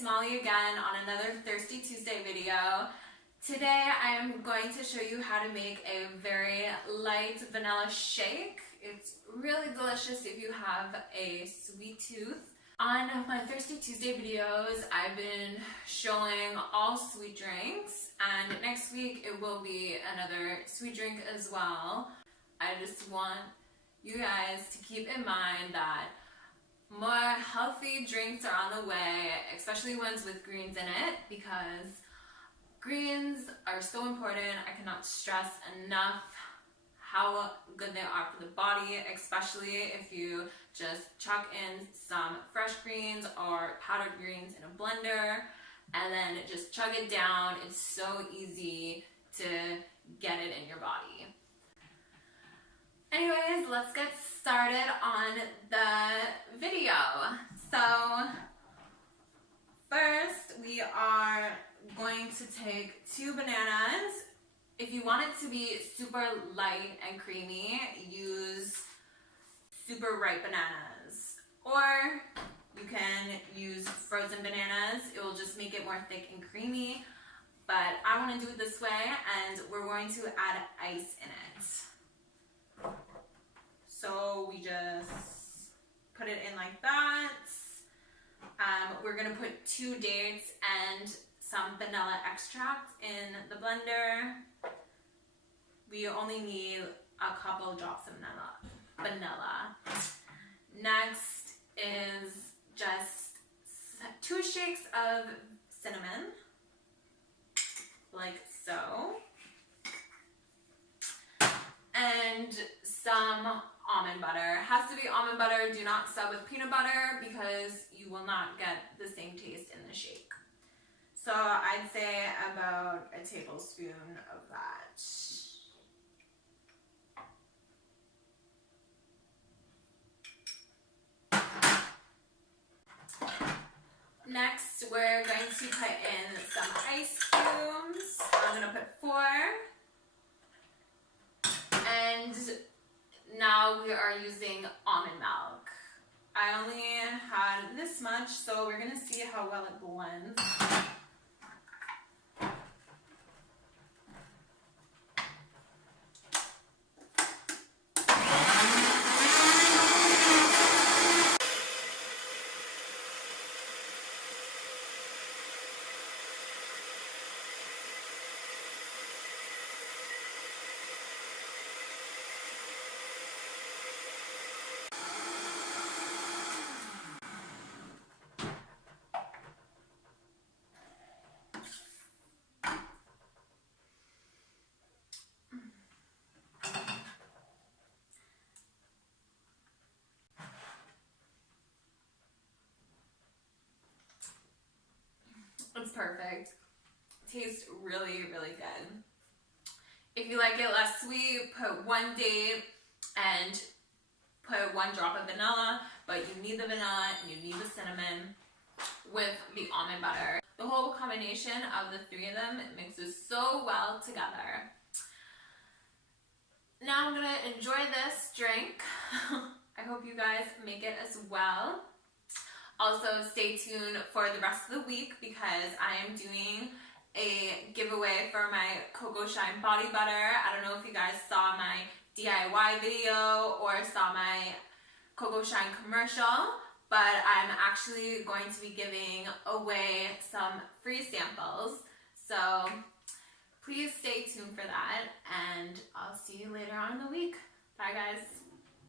it's Molly again on another Thirsty Tuesday video. Today I am going to show you how to make a very light vanilla shake. It's really delicious if you have a sweet tooth. On my Thirsty Tuesday videos, I've been showing all sweet drinks, and next week it will be another sweet drink as well. I just want you guys to keep in mind that more healthy drinks are on the way, especially ones with greens in it, because greens are so important. I cannot stress enough how good they are for the body, especially if you just chuck in some fresh greens or powdered greens in a blender and then just chug it down. It's so easy to get it in your body. Anyways, let's get started on the video. So first we are going to take 2 bananas. If you want it to be super light and creamy, use super ripe bananas. Or you can use frozen bananas. It will just make it more thick and creamy. But I want to do it this way, and we're going to add ice in it. So we just put it in like that. We're going to put 2 dates and some vanilla extract in the blender. We only need a couple drops of vanilla. Next is just 2 shakes of cinnamon, like so, and some almond butter. Has to be almond butter. Do not sub with peanut butter because you will not get the same taste in the shake. So I'd say about a tablespoon of that. Next, we're going to put in some ice cubes. I'm going to put 4. And now we are using almond milk. I only had this much, so we're going to see how well it blends. It's perfect. Tastes really, really good. If you like it less sweet, put 1 date and put 1 drop of vanilla, but you need the vanilla and you need the cinnamon with the almond butter. The whole combination of the 3 of them mixes so well together. Now I'm gonna enjoy this drink. I hope you guys make it as well. Also, stay tuned for the rest of the week because I am doing a giveaway for my Cocoa Shine body butter. I don't know if you guys saw my DIY video or saw my Cocoa Shine commercial, but I'm actually going to be giving away some free samples. So please stay tuned for that, and I'll see you later on in the week. Bye guys.